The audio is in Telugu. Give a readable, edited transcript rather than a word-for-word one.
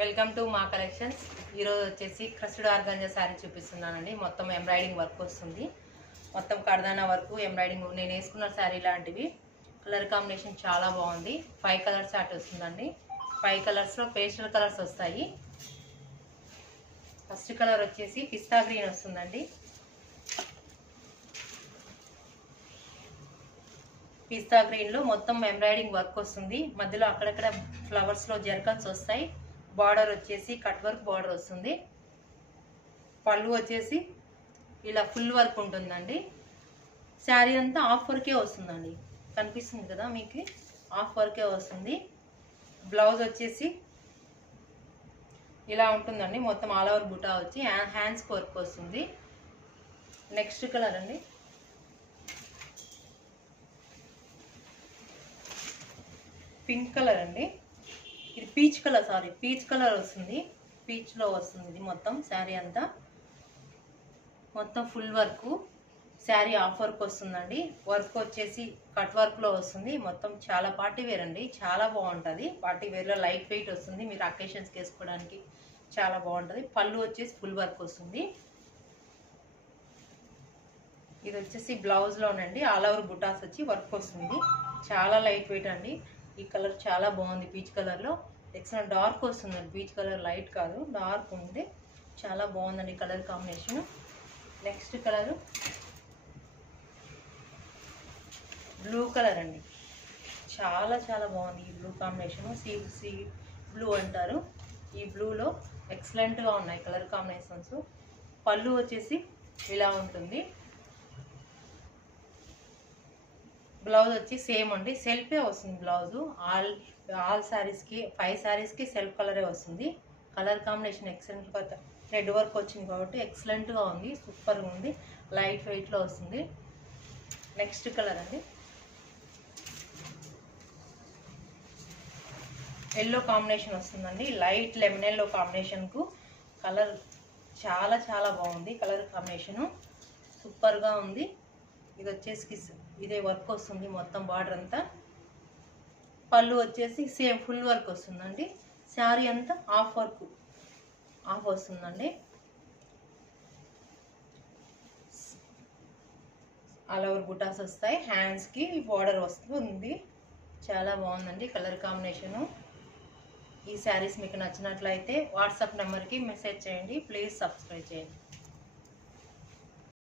వెల్కమ్ టు మా కలెక్షన్స్. ఈరోజు వచ్చేసి క్రస్డ్ ఆర్గాంజా శారీ చూపిస్తున్నానండి. మొత్తం ఎంబ్రాయిడింగ్ వర్క్ వస్తుంది, మొత్తం కర్దానా వర్క్ ఎంబ్రాయిడింగ్. నేను వేసుకున్న శారీ లాంటివి. కలర్ కాంబినేషన్ చాలా బాగుంది. 5 కలర్స్ చార్ట్ వస్తుందండి. 5 కలర్స్లో పేస్టల్ కలర్స్ వస్తాయి. ఫస్ట్ కలర్ వచ్చేసి పిస్తా గ్రీన్ వస్తుందండి. పిస్తా గ్రీన్లో మొత్తం ఎంబ్రాయిడింగ్ వర్క్ వస్తుంది. మధ్యలో అక్కడక్కడ ఫ్లవర్స్లో జర్కన్స్ వస్తాయి. బార్డర్ వచ్చేసి కట్ వర్క్ బార్డర్ వస్తుంది. పళ్ళు వచ్చేసి ఇలా ఫుల్ వర్క్ ఉంటుందండి. శారీ అంతా హాఫ్ వర్కే వస్తుందండి. కనిపిస్తుంది కదా మీకు, హాఫ్ వర్కే వస్తుంది. బ్లౌజ్ వచ్చేసి ఇలా ఉంటుందండి. మొత్తం ఆల్ ఓవర్ బుటా వచ్చి హ్యాండ్స్ వర్క్ వస్తుంది. నెక్స్ట్ కలర్ అండి, పింక్ కలర్ అండి. ఇది పీచ్ కలర్ వస్తుంది. పీచ్లో వస్తుంది. ఇది మొత్తం శారీ అంతా మొత్తం full work. Sari half work వస్తుందండి. వర్క్ వచ్చేసి కట్ వర్క్లో వస్తుంది. మొత్తం చాలా పార్టీ వేర్ అండి. చాలా బాగుంటుంది. పార్టీ వేర్లో లైట్ వెయిట్ వస్తుంది. మీరు అకేషన్స్కి వేసుకోవడానికి చాలా బాగుంటుంది. పళ్ళు వచ్చేసి ఫుల్ వర్క్ వస్తుంది. ఇది వచ్చేసి బ్లౌజ్లోనండి ఆల్ ఓవర్ బుటాస్ వచ్చి వర్క్ వస్తుంది. చాలా లైట్ వెయిట్ అండి. ఈ కలర్ చాలా బాగుంది. పీచ్ కలర్లో ఎక్సలెంట్ డార్క్ వస్తుందండి. పీచ్ కలర్ లైట్ కాదు, డార్క్ ఉంది. చాలా బాగుందండి colour combination. Next colour blue colour అండి. చాలా చాలా బాగుంది ఈ బ్లూ కాంబినేషన్. సీ బ్లూ అంటారు. ఈ బ్లూలో ఎక్సలెంట్గా ఉన్నాయి కలర్ కాంబినేషన్స్. పళ్ళు వచ్చేసి ఇలా ఉంటుంది. బ్లౌజ్ వచ్చి సేమ్ అండి, సెల్ఫే వస్తుంది బ్లౌజు. ఆల్ శారీస్కి 5 శారీస్కి సెల్ఫ్ కలరే వస్తుంది. కలర్ కాంబినేషన్ ఎక్సలెంట్గా రెడ్ వర్క్ వచ్చింది కాబట్టి ఎక్సలెంట్గా ఉంది. సూపర్గా ఉంది. లైట్ వెయిట్లో వస్తుంది. నెక్స్ట్ కలర్ అండి, ఎల్లో కాంబినేషన్ వస్తుందండి. లైట్ లెమన్ ఎల్లో కాంబినేషన్కు కలర్ చాలా చాలా బాగుంది. కలర్ కాంబినేషను సూపర్గా ఉంది. ఇది వచ్చేసి ఇదే వర్క్ వస్తుంది మొత్తం బార్డర్ అంతా. పళ్ళు వచ్చేసి సేమ్ ఫుల్ వర్క్ వస్తుందండి. శారీ అంతా హాఫ్ వర్క్ ఆఫ్ వస్తుందండి. ఆల్ ఓవర్ బుటాస్ వస్తాయి. హ్యాండ్స్కి బార్డర్ వస్తుంది. చాలా బాగుందండి కలర్ కాంబినేషను. ఈ శారీస్ మీకు నచ్చినట్లయితే వాట్సాప్ నెంబర్కి మెసేజ్ చేయండి. ప్లీజ్ సబ్స్క్రైబ్ చేయండి.